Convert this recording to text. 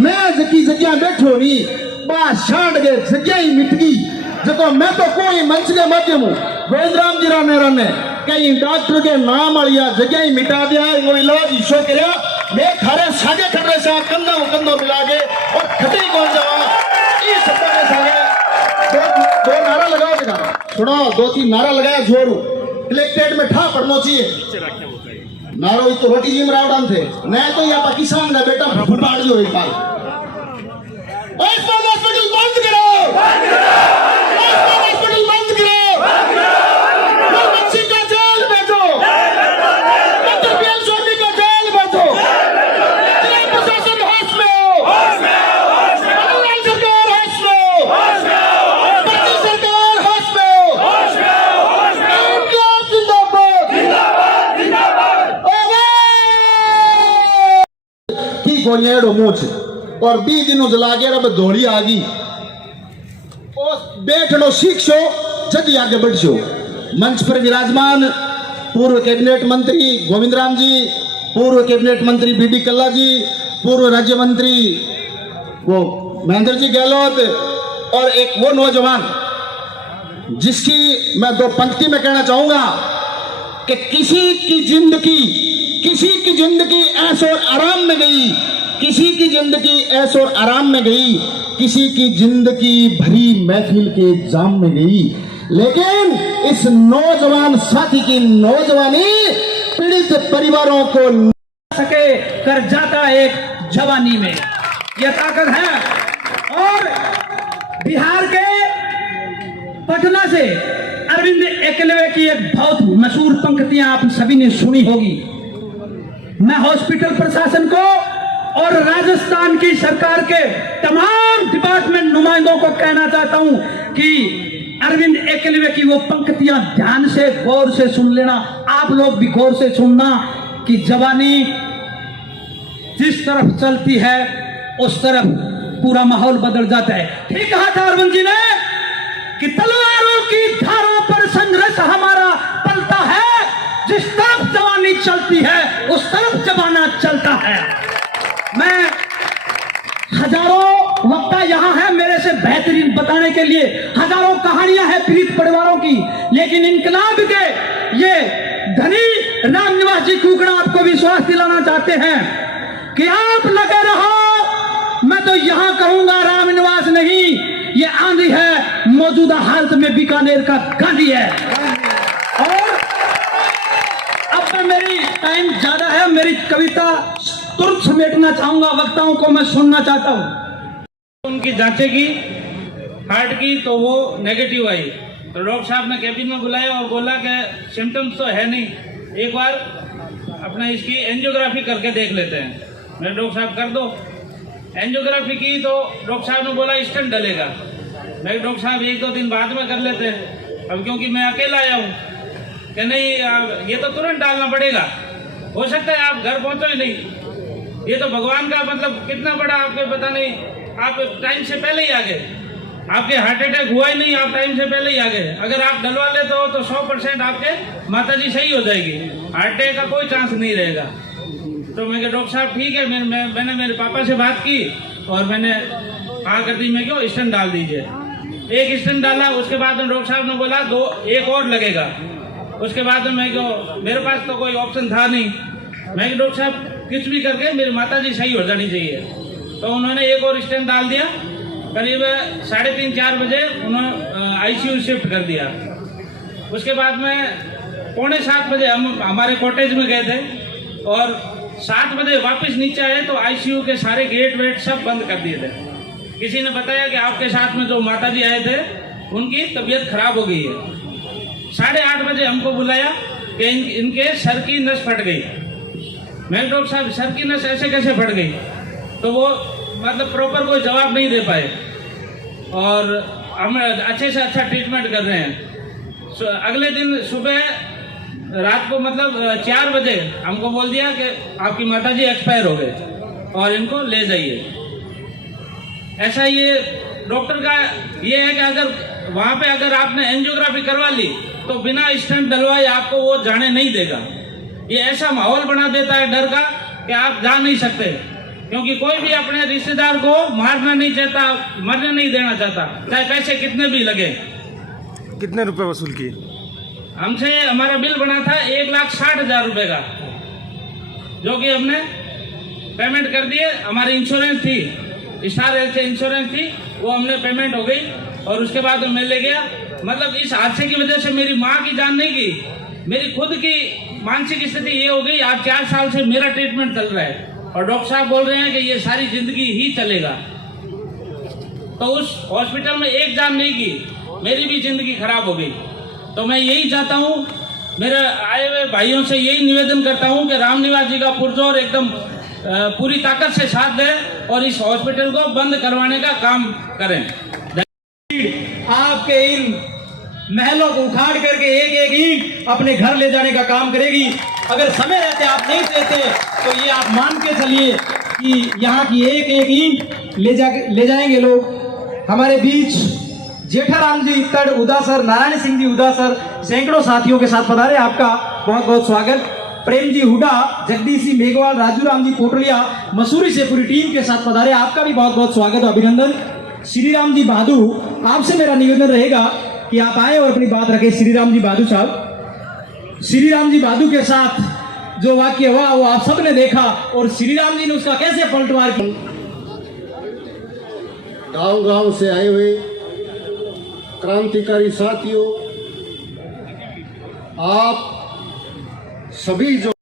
मैं जकी जगह बैठो नी बात छाड़ गए जगह ही मिट गई जको मैं तो कोई मंच के माध्यम गोविंदराम जी राणे कई डॉक्टर के नाम वालिया जगह ही मिटा दिया वो इलाज ईशो करया मैं थारे सागे खड़े से कंधा कंधो मिला के और खटे कौन जावा ये सत्ता के सागे दो नारा लगाओ बेटा सुनो 2-3 नारा लगाया जोरू इलेक्टेड में ठा पड़ना चाहिए नारो तो रोटी जी मरावडान थे नहीं तो या पाकिस्तान का बेटा फुटाड़ जो एक बार हॉस्पिटल बंद करो हॉस्पिटल बंद करो बच्ची का जेल भेजो सोनी का जेल भेजो प्रशासन होश में हो सरकार होश में हो बच्ची सरकार होश में हो ठीक हो नेड़ो मुझ और 20 दिनों जला के अब धोड़ी आ गई और बैठो शिक्षो जल्दी आगे बढ़ो मंच पर विराजमान पूर्व कैबिनेट मंत्री गोविंदराम जी पूर्व कैबिनेट मंत्री बीडी कल्ला जी पूर्व राज्य मंत्री वो महेंद्र जी गहलोत और एक वो नौजवान जिसकी मैं 2 पंक्ति में कहना चाहूंगा कि किसी की जिंदगी ऐश और आराम में गई किसी की जिंदगी ऐश और आराम में गई किसी की जिंदगी भरी महफिल के जाम में गई लेकिन इस नौजवान साथी की नौजवानी पीड़ित परिवारों को सके कर जाता एक जवानी में यह ताकत है। और बिहार के पटना से अरविंद एकलवे की एक बहुत मशहूर पंक्तियां आप सभी ने सुनी होगी। मैं हॉस्पिटल प्रशासन को और राजस्थान की सरकार के तमाम डिपार्टमेंट नुमाइंदों को कहना चाहता हूं कि अरविंद एकलवे की वो पंक्तियां ध्यान से गौर से सुन लेना। आप लोग भी गौर से सुनना कि जवानी जिस तरफ चलती है उस तरफ पूरा माहौल बदल जाता है। ठीक कहा था अरविंद जी ने कि तलवारों की धारों पर संघर्ष हमारा पलता है, जिस तरफ जवानी चलती है उस तरफ जमाना चलता है। मैं हजारों वक्ता यहाँ है मेरे से बेहतरीन बताने के लिए, हजारों कहानियां हैं पीड़ित परिवारों की, लेकिन इनकलाब के ये धनी रामनिवास जी कुकड़ा आपको विश्वास दिलाना चाहते हैं कि आप लगे रहो। मैं तो यहाँ कहूंगा रामनिवास नहीं, ये आंधी है मौजूदा हालत में बीकानेर का गांधी है। और अब मैं मेरी टाइम ज्यादा है, मेरी कविता तुरंत समेटना चाहूंगा, वक्ताओं को मैं सुनना चाहता हूं। उनकी जांचें की हार्ट की तो वो नेगेटिव आई, तो डॉक्टर साहब ने कैबिन में बुलाया और बोला कि सिम्टम्स तो है नहीं, एक बार अपना इसकी एंजियोग्राफी करके देख लेते हैं। मैंने डॉक्टर साहब कर दो एंजियोग्राफी की, तो डॉक्टर साहब ने बोला स्टेंट डलेगा। मैं डॉक्टर साहब 1-2 दिन बाद में कर लेते हैं, अब क्योंकि मैं अकेला आया हूँ कि नहीं ये तो तुरंत डालना पड़ेगा, हो सकता है आप घर पहुँचो ही नहीं, ये तो भगवान का मतलब कितना बड़ा आपको पता नहीं, आप टाइम से पहले ही आ गए, आपके हार्ट अटैक हुआ ही नहीं, आप टाइम से पहले ही आ गए। अगर आप डलवा लेते हो तो 100% आपके माताजी सही हो जाएगी, हार्ट अटैक का कोई चांस नहीं रहेगा। तो मैं डॉक्टर साहब ठीक है, मैंने मेरे पापा से बात की और मैंने कहा करती मैं क्यों स्टेंट डाल दीजिए। एक स्टेंट डाला, उसके बाद डॉक्टर साहब ने बोला एक और लगेगा। उसके बाद मैं क्यों, मेरे पास तो कोई ऑप्शन था नहीं, मैं डॉक्टर साहब कुछ भी करके मेरी माताजी सही हो जानी चाहिए। तो उन्होंने एक और स्टेंट डाल दिया, करीब 3:30-4 बजे उन्होंने आईसीयू शिफ्ट कर दिया। उसके बाद में 6:45 बजे हम हमारे कॉटेज में गए थे और 7 बजे वापस नीचे आए तो आईसीयू के सारे गेट वेट सब बंद कर दिए थे। किसी ने बताया कि आपके साथ में जो माताजी आए थे उनकी तबीयत खराब हो गई है। 8:30 बजे हमको बुलाया कि इनके सर की नस फट गई। मैं डॉक्टर साहब सर की नस ऐसे कैसे फट गई, तो वो मतलब प्रॉपर कोई जवाब नहीं दे पाए और हम अच्छे से अच्छा ट्रीटमेंट कर रहे हैं। अगले दिन सुबह रात को मतलब 4 बजे हमको बोल दिया कि आपकी माताजी एक्सपायर हो गए और इनको ले जाइए। ऐसा ये डॉक्टर का ये है कि अगर वहाँ पे अगर आपने एंजियोग्राफी करवा ली तो बिना स्टेंट डलवाए आपको वो जाने नहीं देगा। ये ऐसा माहौल बना देता है डर का कि आप जा नहीं सकते। क्योंकि कोई भी अपने रिश्तेदार को मारना नहीं चाहता, मरने नहीं देना चाहता, चाहे पैसे कितने भी लगे। कितने रुपए वसूल किए? हमसे हमारा बिल बना था 1,60,000 रुपए का, जो कि हमने पेमेंट कर दिए। हमारी इंश्योरेंस थी, स्टार हेल्थ से इंश्योरेंस थी, वो हमने पेमेंट हो गई और उसके बाद मैं ले गया। मतलब इस हादसे की वजह से मेरी माँ की जान नहीं गई, मेरी खुद की मानसिक स्थिति ये हो गई। आज 4 साल से मेरा ट्रीटमेंट चल रहा है और डॉक्टर साहब बोल रहे हैं कि ये सारी जिंदगी ही चलेगा। तो उस हॉस्पिटल में एक जान नहीं गई, मेरी भी जिंदगी खराब हो गई। तो मैं यही चाहता हूँ, मेरे आए हुए भाइयों से यही निवेदन करता हूँ कि रामनिवास जी का पुरजोर एकदम पूरी ताकत से साथ दें और इस हॉस्पिटल को बंद करवाने का काम करें। आपके इन महलों को उखाड़ करके एक एक ईंट अपने घर ले जाने का काम करेगी। अगर समय रहते आप नहीं देते तो ये आप मान के चलिए कि यहाँ की एक एक ईंट ले जाएंगे लोग। हमारे बीच जेठाराम जी तड़ उदासर, नारायण सिंह जी उदासर सैकड़ों साथियों के साथ पधारे, आपका बहुत बहुत स्वागत। प्रेम जी हुडा, जगदीश जी मेघवाल, राजू राम जी पोटलिया मसूरी से पूरी टीम के साथ पधारे, आपका भी बहुत बहुत स्वागत और अभिनंदन। श्री राम जी बादू, आपसे मेरा निवेदन रहेगा कि आप आए और अपनी बात रखें। श्री राम जी बादू साहब, श्री राम जी बादू के साथ जो वाक्य हुआ वो आप सबने देखा और श्री राम जी ने उसका कैसे पलटवार किया। गांव-गांव से आए हुए क्रांतिकारी साथियों, आप सभी जो